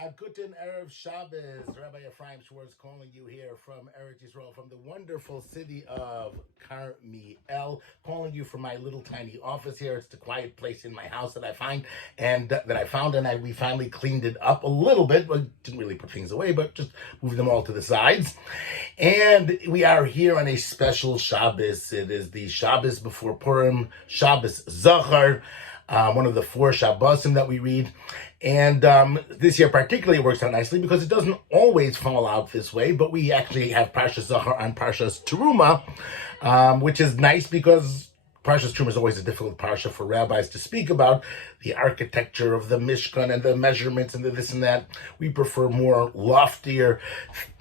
A guten Erev Shabbos, Rabbi Ephraim Schwartz calling you here from Eretz Yisrael, from the wonderful city of Carmiel, calling you from my little tiny office here. It's the quiet place in my house that I found, and we finally cleaned it up a little bit, but didn't really put things away, but just moved them all to the sides. And we are here on a special Shabbos. It is the Shabbos before Purim, Shabbos Zachor, one of the four Shabbosim that we read. And this year particularly works out nicely because it doesn't always fall out this way, but we actually have Parshat Zachor on Parshat Teruma, which is nice because Parshat Teruma is always a difficult parsha for rabbis to speak about, the architecture of the Mishkan and the measurements and the this and that. We prefer more loftier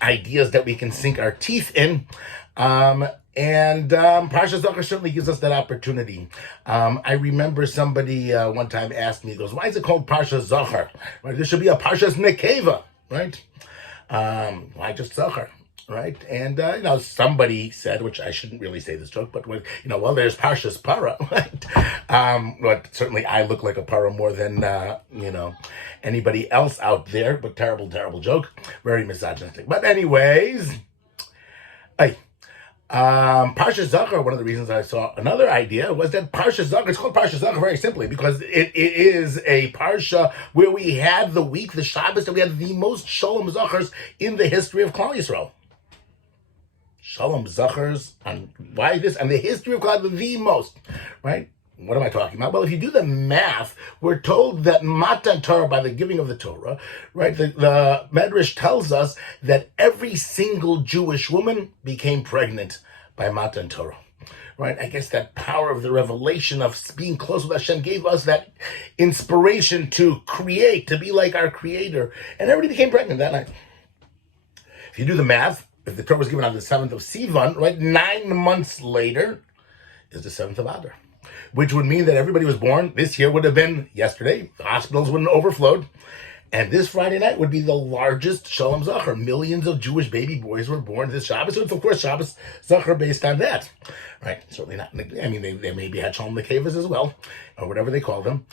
ideas that we can sink our teeth in. Parshat Zachor certainly gives us that opportunity. I remember somebody one time asked me, he goes, why is it called Parshat Zachor? Right? There should be a Parshat Nekeva, right? Why just Zachor? Right? And, somebody said, which I shouldn't really say this joke, but, well, there's Parsha's Para, right? But certainly I look like a Para more than, anybody else out there, but terrible, terrible joke. Very misogynistic. But anyways, Parshat Zachor, one of the reasons I saw another idea was that Parshat Zachor, it's called Parshat Zachor very simply because it is a parsha where we had the week, the Shabbos, that we had the most Shalom Zachors in the history of Klal Yisrael. Shalom Zachors, and why this? And the history of Klal, the most, right? What am I talking about? Well, if you do the math, we're told that Matan Torah, by the giving of the Torah, right? The Medrash tells us that every single Jewish woman became pregnant by Matan Torah, right? I guess that power of the revelation of being close with Hashem gave us that inspiration to create, to be like our Creator, and everybody became pregnant that night. If you do the math, if the Torah was given on the 7th of Sivan, right, 9 months later is the 7th of Adar, which would mean that everybody was born this year would have been yesterday. The hospitals wouldn't have overflowed. And this Friday night would be the largest Shalom Zachor. Millions of Jewish baby boys were born this Shabbos. So it's, of course, Shabbos Zachor based on that. Right? Certainly not. I mean, they maybe had Shalom Nekevas as well, or whatever they call them.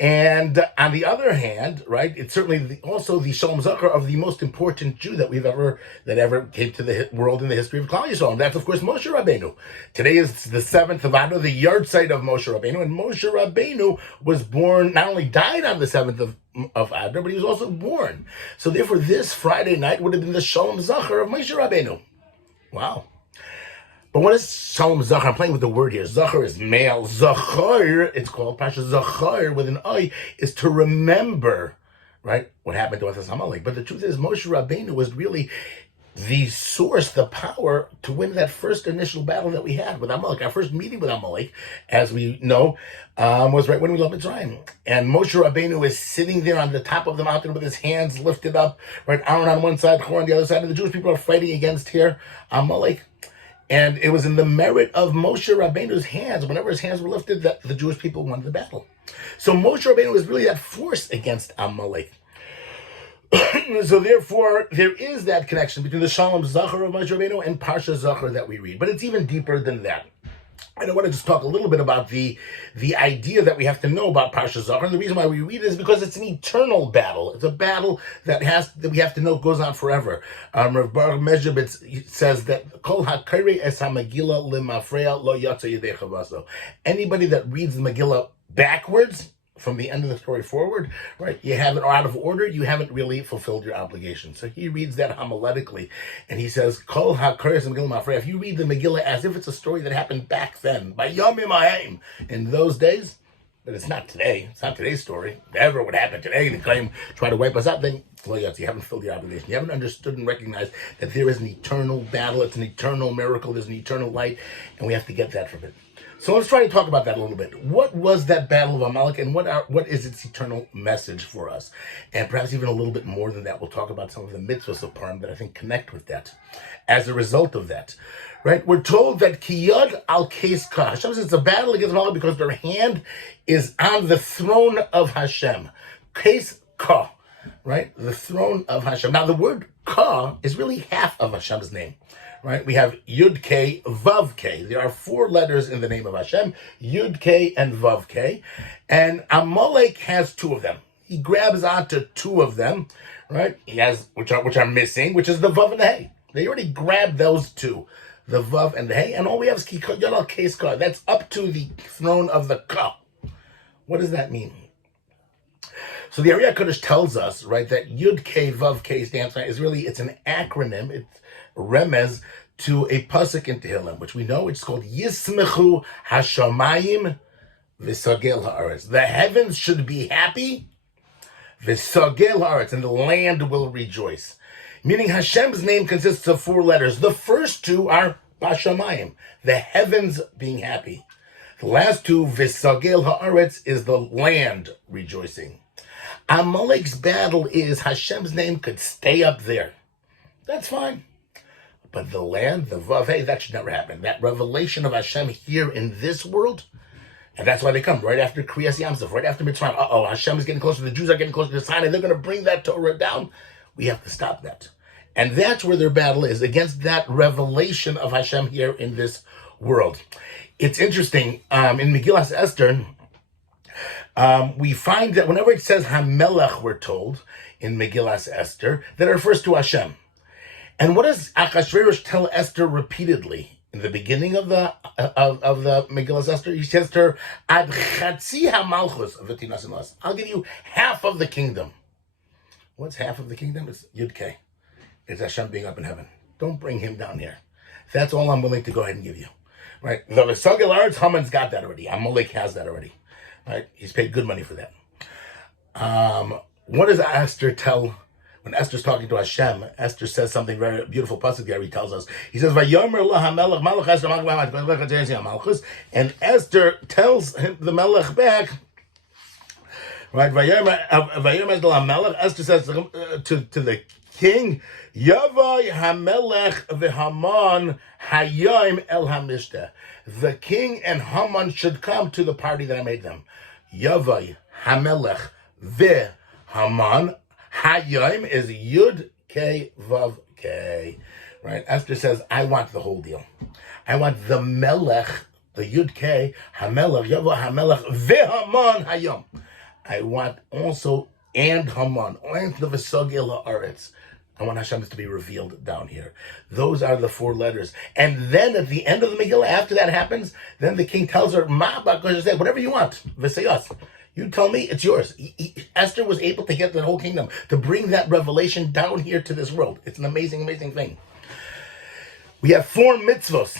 And on the other hand, right, it's certainly also the Shalom Zachor of the most important Jew that ever came to the world in the history of Klal Yisrael. And that's, of course, Moshe Rabbeinu. Today is the 7th of Adar, the yard site of Moshe Rabbeinu. And Moshe Rabbeinu was born, not only died on the 7th of Adar, but he was also born. So therefore, this Friday night would have been the Shalom Zachor of Moshe Rabbeinu. Wow. But what is Shalom Zachor? I'm playing with the word here. Zachor is male. Zachor, it's called Parshat Zachor with an I, is to remember, right, what happened to us as Amalek. But the truth is, Moshe Rabbeinu was really the source, the power to win that first initial battle that we had with Amalek. Our first meeting with Amalek, as we know, was right when we left Mitzrayim. And Moshe Rabbeinu is sitting there on the top of the mountain with his hands lifted up, right, Aaron on one side, Hor on the other side, and the Jewish people are fighting against here Amalek. And it was in the merit of Moshe Rabbeinu's hands, whenever his hands were lifted, that the Jewish people won the battle. So Moshe Rabbeinu was really that force against Amalek. So therefore, there is that connection between the Shalom Zachor of Moshe Rabbeinu and Parshat Zachor that we read. But it's even deeper than that. And I want to just talk a little bit about the idea that we have to know about Parshat Zachor. And the reason why we read it is because it's an eternal battle. It's a battle that we have to know goes on forever. Rav Baruch Mezhibitz says that Kol HaKarei es HaMegilla Limafreya Lo Yatsa Yedei Chavaso. Anybody that reads the Megillah backwards, from the end of the story forward, right, you have it out of order, you haven't really fulfilled your obligation. So he reads that homiletically, and he says, Kol HaKarei Megillah Mafreya. If you read the Megillah as if it's a story that happened back then, by Yomim Ha'im, in those days, but it's not today. It's not today's story. If ever would happen today, they try to wipe us out, then you haven't fulfilled your obligation. You haven't understood and recognized that there is an eternal battle, it's an eternal miracle, there's an eternal light, and we have to get that from it. So let's try to talk about that a little bit. What was that battle of Amalek, and what is its eternal message for us? And perhaps even a little bit more than that, we'll talk about some of the mitzvos of Purim that I think connect with that. As a result of that, right, we're told that Kiyad al Keis Ka. Hashem says it's a battle against Amalek because their hand is on the throne of Hashem. Keis Ka, right, the throne of Hashem. Now the word Ka is really half of Hashem's name. Right, we have Yud K, Vav K. There are 4 letters in the name of Hashem, Yud K and Vav K, and Amalek has 2 of them. he grabs onto two of them, right? He has which are missing, which is the vav and the hey. They already grabbed those two, the vav and the hey, and all we have is yodal case card. That's up to the throne of the ka. What does that mean? So the Ari HaKadosh tells us, right, that Yud K Vav K stands for it's an acronym. It's remez to a pasuk in Tehillim, which we know it's called Yismechu Hashamayim V'Sagel Haaretz. The heavens should be happy, V'Sagel Haaretz, and the land will rejoice. Meaning Hashem's name consists of four letters. The first two are Bashamayim, the heavens being happy. The last two, V'Sagel Haaretz, is the land rejoicing. Amalek's battle is Hashem's name could stay up there. That's fine. But the land, the Vav, hey, that should never happen. That revelation of Hashem here in this world, and that's why they come right after Kriyas Yamsuf, right after Mitzrayim. Hashem is getting closer, the Jews are getting closer to Sinai, they're going to bring that Torah down. We have to stop that. And that's where their battle is, against that revelation of Hashem here in this world. It's interesting, in Megillas Esther, we find that whenever it says Hamelech, we're told, in Megillas Esther, that it refers to Hashem. And what does Achashverosh tell Esther repeatedly in the beginning of the Megillas Esther? He says to her, Ad chatzi hamalchus v'tinas ilas. I'll give you half of the kingdom. What's half of the kingdom? It's Yud K. It's Hashem being up in heaven. Don't bring him down here. That's all I'm willing to go ahead and give you. Right? The V'Sagel Haaretz, Haman's got that already. Amalek has that already. Right? He's paid good money for that. What does Esther tell? When Esther's talking to Hashem, Esther says something very beautiful. Pasuk there, he tells us. He says, and Esther tells him, the Melech back, right? Esther says to the king, Yavai Hamelech v'Haman Hayom El Hamishta. The king and Haman should come to the party that I made them. Yavai Hamelech v'Haman Hayom is Yud K Vav K. Right? Esther says, I want the whole deal. I want the Melech, the Yud K, Hamelech, Yavai Hamelech v'Haman Hayom. I want also and Haman, and the V'Sagel Haaretz. I want Hashem to be revealed down here. Those are the four letters. And then at the end of the Megillah, after that happens, then the king tells her, whatever you want, V'Sayas. You tell me, it's yours. Esther was able to get the whole kingdom, to bring that revelation down here to this world. It's an amazing, amazing thing. We have 4 mitzvos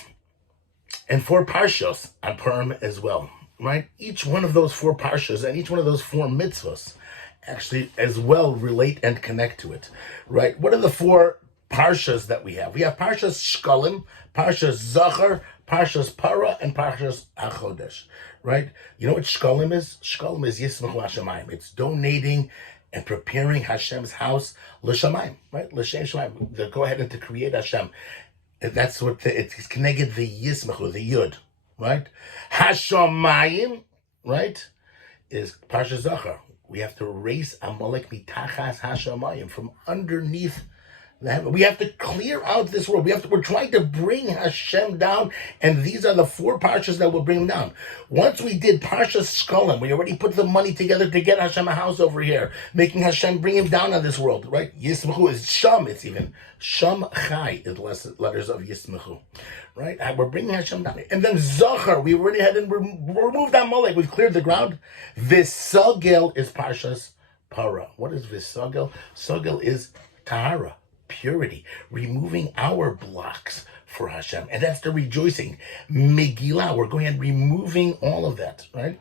and 4 parshas on Purim as well, right? Each one of those 4 parshas and each one of those 4 mitzvos actually as well relate and connect to it, right? What are the 4 parshas that we have? We have Parshas Shkalim, Parshat Zachor, Parshas Para, and Parshas HaChodesh, right? You know what Shkalim is? Shkalim is Yismechu Hashemayim. It's donating and preparing Hashem's house l'shamayim, right? L'shem Shamayim, to go ahead and to create Hashem. And that's what it's connected the Yismechu, the Yud, right? Hashemayim, right, is Parshas Zachor. We have to erase Amalek mitachas hashamayim, from underneath the heaven. We have to clear out this world. We're trying to bring Hashem down, and these are the 4 parshas that will bring him down. Once we did Parshas Shkalim, we already put the money together to get Hashem a house over here, making Hashem bring him down on this world, right? Yismechu is Sham, it's even Sham Chai is the letters of Yismechu, right? We're bringing Hashem down. And then Zachor, we already had and removed Amalek. We've cleared the ground. V'Sagel is Parshas Para. What is V'Sagel? Sagel is Tahara, purity, removing our blocks for Hashem. And that's the rejoicing. Megillah, we're going and removing all of that, right?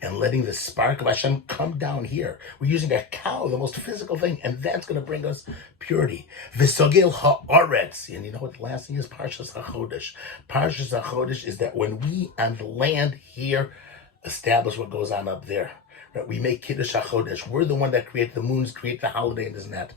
And letting the spark of Hashem come down here. We're using a cow, the most physical thing, and that's going to bring us purity. V'Sagel Haaretz. And you know what the last thing is? Parshas HaChodesh. Parshas HaChodesh is that when we on the land here establish what goes on up there, right? We make Kiddush HaChodesh. We're the one that create the moons, create the holiday, and this and that.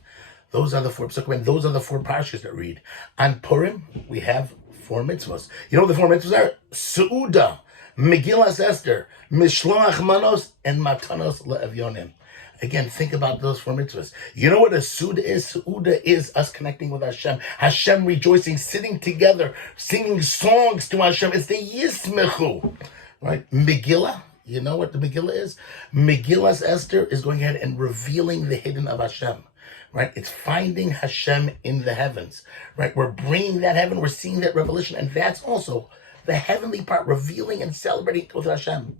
Those are the 4 psukim. Those are the 4 parshas that read. On Purim, we have 4 mitzvos. You know what the 4 mitzvos are? Seuda, Megillas Esther, Mishloach Manos, and Matanos LeEvyonim. Again, think about those 4 mitzvos. You know what a Seuda is? Seuda is us connecting with Hashem. Hashem rejoicing, sitting together, singing songs to Hashem. It's the Yismechu, right? Megillah You know what the Megillah is? Megillas Esther is going ahead and revealing the hidden of Hashem, right? It's finding Hashem in the heavens, right? We're bringing that heaven, we're seeing that revelation, and that's also the heavenly part, revealing and celebrating with Hashem.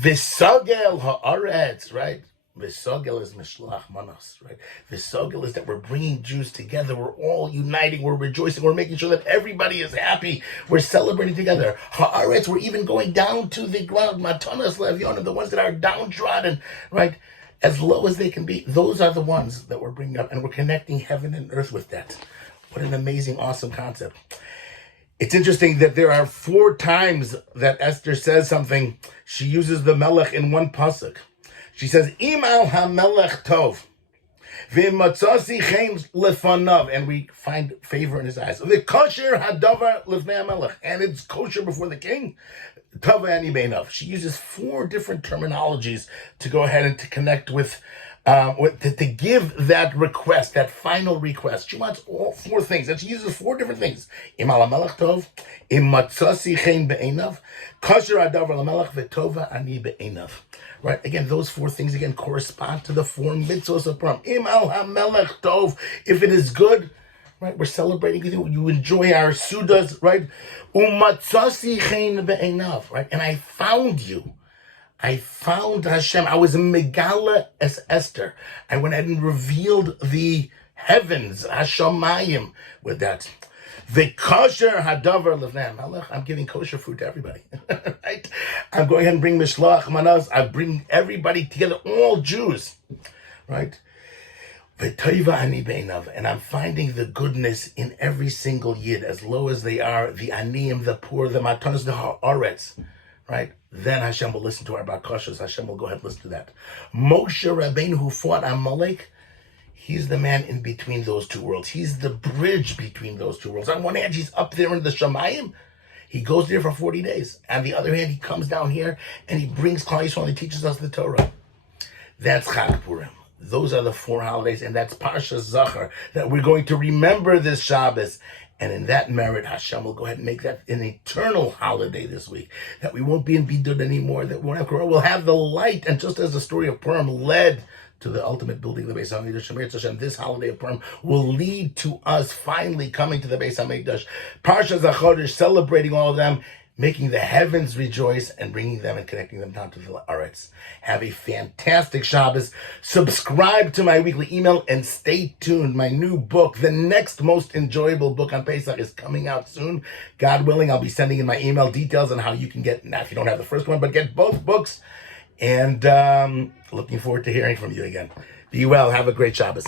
Visogel ha'aretz, right? Visogel is mishloach manos, right? Visogel is that we're bringing Jews together. We're all uniting. We're rejoicing. We're making sure that everybody is happy. We're celebrating together. Ha'aretz, we're even going down to the ground. Matanas levyonim, the ones that are downtrodden, right? As low as they can be. Those are the ones that we're bringing up, and we're connecting heaven and earth with that. What an amazing, awesome concept. It's interesting that there are 4 times that Esther says something. She uses the melech in one pasuk. She says, Im al ha-melech tov, v'matzasi chen lefanav, and we find favor in his eyes. V'kosher hadavar lefnei ha-melech, and it's kosher before the king. Tova ani beinav. She uses 4 different terminologies to go ahead and to connect with to give that request, that final request. She wants all 4 things, and she uses 4 different things. Im al ha-melech tov, im matzasi chen be'einav, kosher hadavar lamelech, v'tova ani be'einav. Right, again, those 4 things again correspond to the 4 mitzvos of Purim. Im al ha-melech tov, if it is good, right, we're celebrating with you. You enjoy our sudas, right? Umatzasi chen be'einav, right? And I found you. I found Hashem. I was in Megilla as Esther. I went ahead and revealed the heavens, Hashemayim, with that. The kosher hadavar levnei ha-melech. I'm giving kosher food to everybody, right? I'm going ahead and bring mishloach manos. I bring everybody together, all Jews, right? V'toiva ani beinav, and I'm finding the goodness in every single yid, as low as they are, the aniyim, the poor, the matanos, the haaretz, right? Then Hashem will listen to our bakashas. Hashem will go ahead and listen to that. Moshe Rabbeinu, who fought Amalek, he's the man in between those 2 worlds. He's the bridge between those 2 worlds. On one hand, he's up there in the Shemayim. He goes there for 40 days. On the other hand, he comes down here and he brings Klal Yisrael and he teaches us the Torah. That's Chag Purim. Those are the 4 holidays, and that's Parshat Zachor that we're going to remember this Shabbos. And in that merit, Hashem will go ahead and make that an eternal holiday this week. That we won't be in Bidud anymore. That we'll have the light. And just as the story of Purim led to the ultimate building of the Beis HaMikdash, this holiday of Purim will lead to us finally coming to the Beis HaMikdash. Parshat Zachor is celebrating all of them, making the heavens rejoice and bringing them and connecting them down to the Aretz. Have a fantastic Shabbos. Subscribe to my weekly email and stay tuned. My new book, the next most enjoyable book on Pesach, is coming out soon. God willing, I'll be sending in my email details on how you can get, now if you don't have the first one, but get both books. And looking forward to hearing from you again. Be well. Have a great Shabbos.